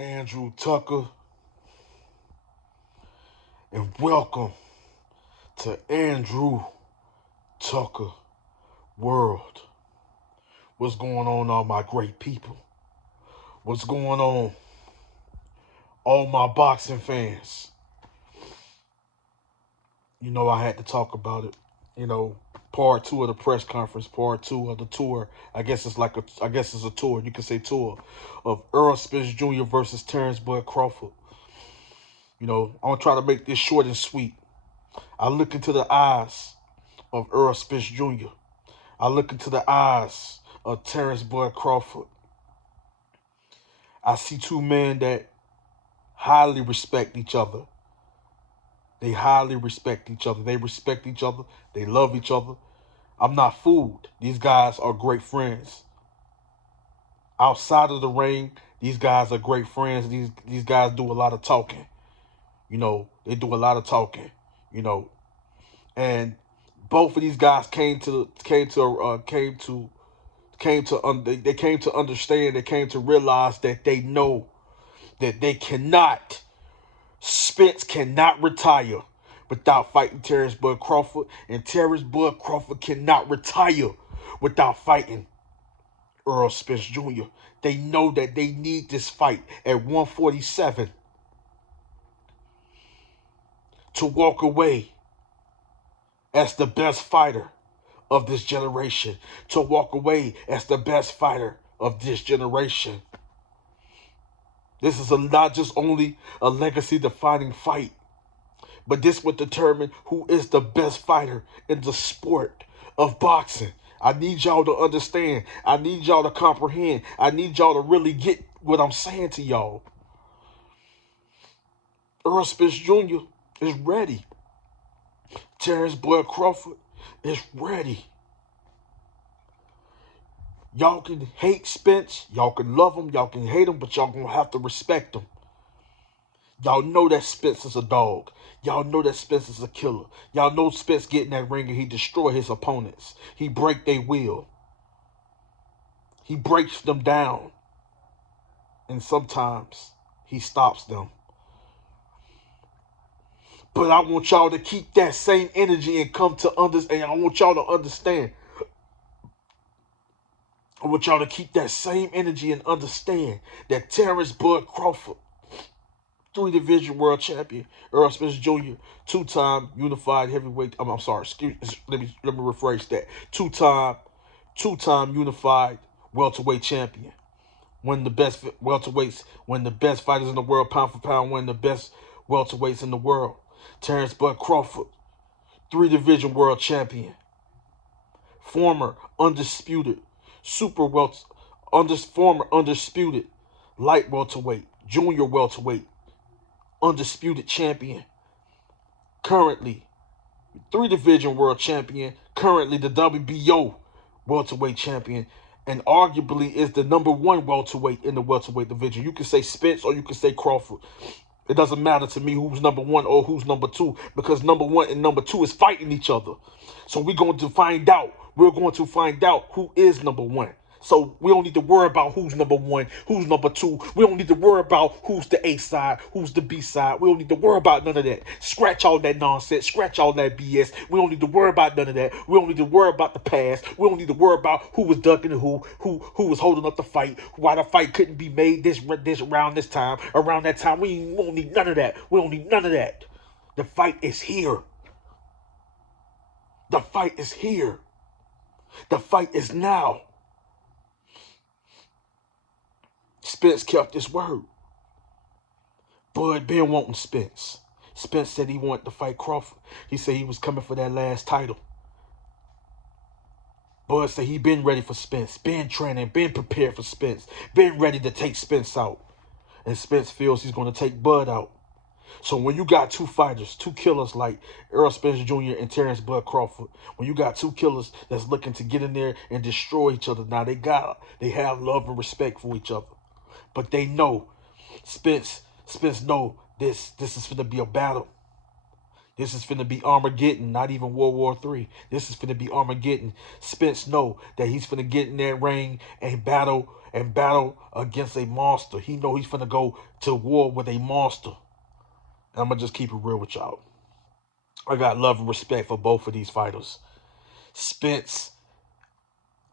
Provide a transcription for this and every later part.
Andrew Tucker, and welcome to Andrew Tucker World. What's going on, all my great people? What's going on, all my boxing fans? You know, I had to talk about it. You know, part two of the press conference, part two of the tour. I guess it's a tour. You can say tour of Errol Spence Jr. versus Terence Crawford. You know, I'm gonna try to make this short and sweet. I look into the eyes of Errol Spence Jr. I look into the eyes of Terence Crawford. I see two men that highly respect each other. They highly respect each other. They respect each other. They love each other. I'm not fooled. These guys are great friends. Outside of the ring, these guys are great friends. These guys do a lot of talking. You know, they do a lot of talking. You know, and both of these guys came to understand. They came to realize that they know that Spence cannot retire without fighting Terence Crawford, and Terence Crawford cannot retire without fighting Errol Spence Jr. They know that they need this fight at 147 to walk away as the best fighter of this generation, to walk away as the best fighter of this generation. This is not just only a legacy-defining fight, but this would determine who is the best fighter in the sport of boxing. I need y'all to understand. I need y'all to comprehend. I need y'all to really get what I'm saying to y'all. Errol Spence Jr. is ready. Terence Crawford is ready. Y'all can hate Spence. Y'all can love him. Y'all can hate him, but y'all gonna have to respect him. Y'all know that Spence is a dog. Y'all know that Spence is a killer. Y'all know Spence get in that ring and he destroy his opponents. He break their will. He breaks them down. And sometimes he stops them. But I want y'all to keep that same energy and come to understand. I want y'all to understand. I want y'all to keep that same energy and understand that Terence Crawford, three-division world champion, Errol Spence Jr., two-time unified heavyweight. I'm sorry. Let me rephrase that. Two-time unified welterweight champion. One of the best welterweights. One of the best fighters in the world, pound for pound. One of the best welterweights in the world. Terence Crawford, three-division world champion. Former undisputed former undisputed light welterweight, junior welterweight, undisputed champion. Currently, three-division world champion. Currently, the WBO welterweight champion. And arguably is the number one welterweight in the welterweight division. You can say Spence or you can say Crawford. It doesn't matter to me who's number one or who's number two, because number one and number two is fighting each other. So we're going to find out. We're going to find out who is number one. So we don't need to worry about who's number one, who's number two. We don't need to worry about who's the A side, who's the B side. We don't need to worry about none of that. Scratch all that nonsense. Scratch all that BS. We don't need to worry about none of that. We don't need to worry about the past. We don't need to worry about who was ducking and who was holding up the fight, why the fight couldn't be made this around this time, around that time. We don't need none of that. We don't need none of that. The fight is here. The fight is here. The fight is now. Spence kept his word. Bud been wanting Spence. Spence said he wanted to fight Crawford. He said he was coming for that last title. Bud said he been ready for Spence, been training, been prepared for Spence, been ready to take Spence out. And Spence feels he's going to take Bud out. So when you got two fighters, two killers like Errol Spence Jr. and Terence Crawford, when you got two killers that's looking to get in there and destroy each other, now they have love and respect for each other. But they know, Spence know this is finna be a battle. This is finna be Armageddon, not even World War III. This is finna be Armageddon. Spence know that he's finna get in that ring and battle and battle against a monster. He know he's finna go to war with a monster. And I'm gonna just keep it real with y'all. I got love and respect for both of these fighters. Spence,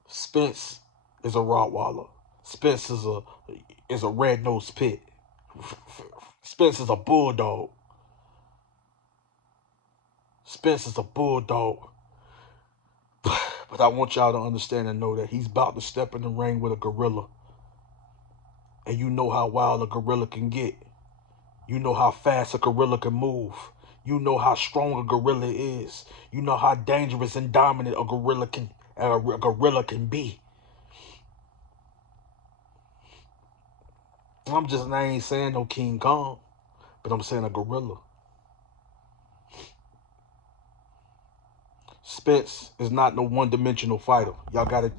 Spence is a Rottweiler. Spence is a red-nosed pit. Spence is a bulldog. Spence is a bulldog. But I want y'all to understand and know that he's about to step in the ring with a gorilla. And you know how wild a gorilla can get. You know how fast a gorilla can move. You know how strong a gorilla is. You know how dangerous and dominant a gorilla can be. I ain't saying no King Kong, but I'm saying a gorilla. Spence is not no one-dimensional fighter. Y'all gotta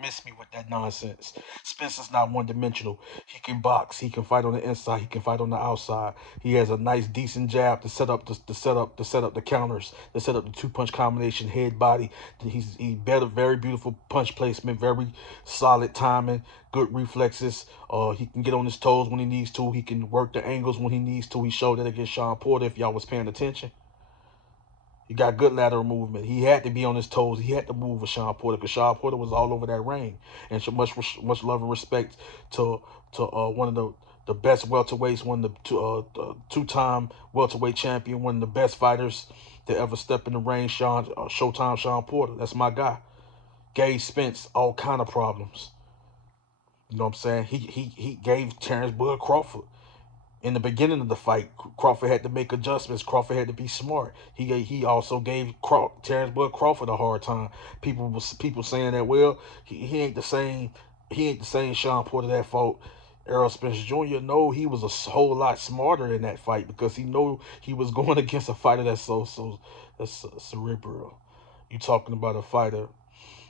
miss me with that nonsense. Spence is not one-dimensional. He can box. He can fight on the inside. He can fight on the outside. He has a nice, decent jab to set up the counters, to set up the two-punch combination, head body. He better, very beautiful punch placement, very solid timing, good reflexes. He can get on his toes when he needs to. He can work the angles when he needs to. He showed that against Sean Porter. If y'all was paying attention. He got good lateral movement. He had to be on his toes. He had to move with Sean Porter because Sean Porter was all over that ring. And so much love and respect to one of the best welterweights, one of the two-time welterweight champion, one of the best fighters to ever step in the ring, Showtime Sean Porter. That's my guy. Gave Spence all kind of problems. You know what I'm saying? He gave Terence Crawford. In the beginning of the fight, Crawford had to make adjustments. Crawford had to be smart. He also gave Terence Crawford a hard time. People saying that, well, he ain't the same Sean Porter that fought Errol Spence Jr. No, he was a whole lot smarter in that fight because he knew he was going against a fighter that's that's cerebral. You talking about a fighter,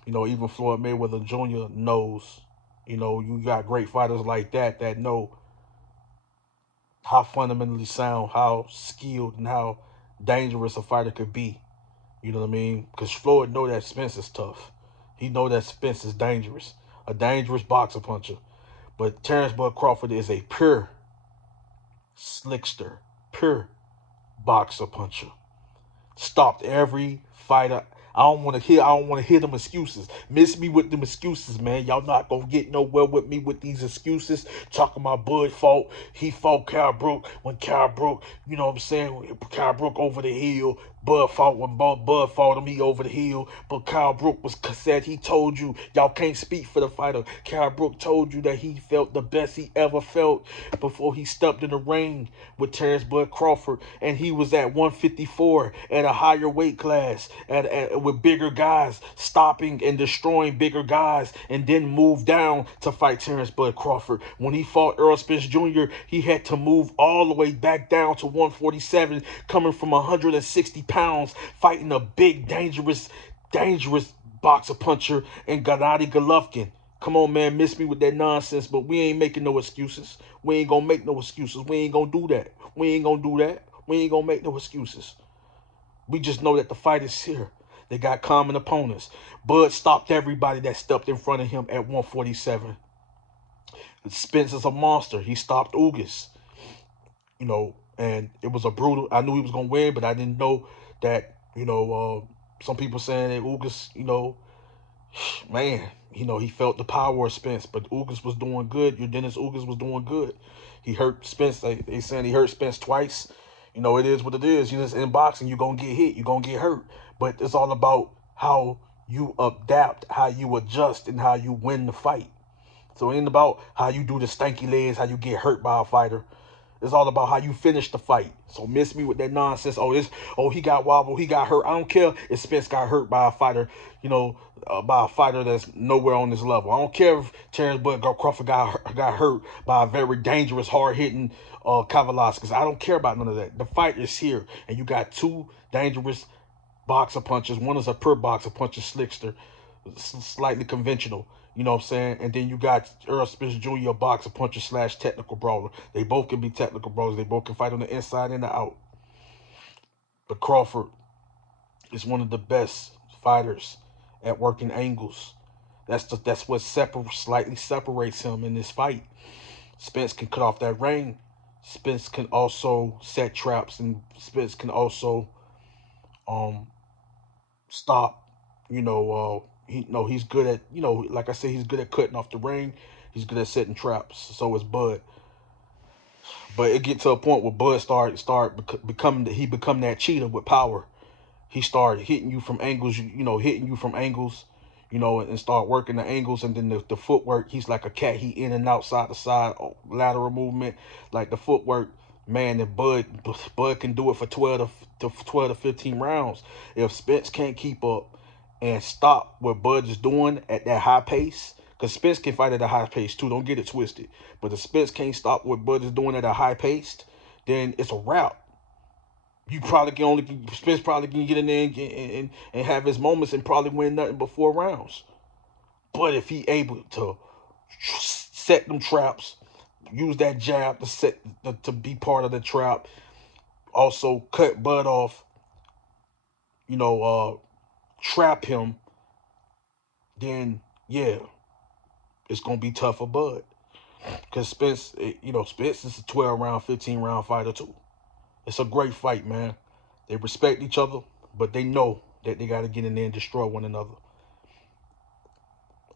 even Floyd Mayweather Jr. knows. You got great fighters like that know how fundamentally sound, how skilled, and how dangerous a fighter could be. You know what I mean? Because Floyd know that Spence is tough. He know that Spence is dangerous, a dangerous boxer puncher. But Terence Crawford is a pure slickster, pure boxer puncher. Stopped every fighter. I don't want to hear them excuses. Miss me with them excuses, man. Y'all not gonna get nowhere with me with these excuses. Talking about Bud fought. He fought Cal Brook when Cal Brook, you know what I'm saying? Cal Brook over the hill. Bud fought when Bud fought him, he over the hill. But Cal Brook said he told you, y'all can't speak for the fighter. Cal Brook told you that he felt the best he ever felt before he stepped in the ring with Terence Crawford. And he was at 154 at a higher weight class with bigger guys, stopping and destroying bigger guys, and then moved down to fight Terence Crawford. When he fought Errol Spence Jr., he had to move all the way back down to 147, coming from 160 pounds, fighting a big, dangerous boxer puncher in Gennady Golovkin. Come on, man, miss me with that nonsense, but we ain't making no excuses. We ain't gonna make no excuses. We ain't gonna do that. We ain't gonna do that. We ain't gonna make no excuses. We just know that the fight is here. They got common opponents. Bud stopped everybody that stepped in front of him at 147. Spence is a monster. He stopped Ugas. And it was a brutal. I knew he was gonna win, but I didn't know that. Some people saying that Ugas, man, he felt the power of Spence, but Ugas was doing good. Dennis Ugas was doing good. He hurt Spence. They saying he hurt Spence twice. It is what it is. In boxing, you're gonna get hit, you're gonna get hurt, but it's all about how you adapt, how you adjust, and how you win the fight. So it ain't about how you do the stanky legs, how you get hurt by a fighter. It's all about how you finish the fight. So miss me with that nonsense. He got wobbled, he got hurt. I don't care if Spence got hurt by a fighter, by a fighter that's nowhere on this level. I don't care if Terence Crawford got hurt by a very dangerous, hard-hitting Kavalaskas. I don't care about none of that. The fight is here, and you got two dangerous boxer punchers. One is a pure boxer puncher, slickster, slightly conventional. You know what I'm saying? And then you got Errol Spence Jr., a boxer puncher / technical brawler. They both can be technical brawlers. They both can fight on the inside and the out. But Crawford is one of the best fighters at working angles. That's what slightly separates him in this fight. Spence can cut off that ring. Spence can also set traps, and Spence can also um stop. He's good at, like I said, he's good at cutting off the ring. He's good at setting traps. So is Bud. But it get to a point where Bud become that cheater with power. He started hitting you from angles, hitting you from angles, and start working the angles, and then the footwork. He's like a cat. He in and out, side to side, lateral movement, like the footwork. Man, and Bud can do it for 12 to 15 rounds. If Spence can't keep up and stop what Bud is doing at that high pace, because Spence can fight at a high pace too. Don't get it twisted. But if Spence can't stop what Bud is doing at a high pace, then it's a wrap. You probably can only Spence probably can get in there and have his moments and probably win nothing but 4 rounds. But if he able to set them traps, use that jab to be part of the trap, also cut Bud off, you know, uh, trap him, then yeah, it's gonna be tough for Bud. Because Spence is a 12 round, 15 round fighter too. It's a great fight, man. They respect each other, but they know that they got to get in there and destroy one another.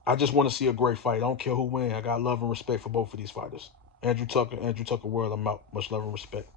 I just want to see a great fight. I don't care who wins. I got love and respect for both of these fighters. Andrew Tucker World, I'm out. Much love and respect.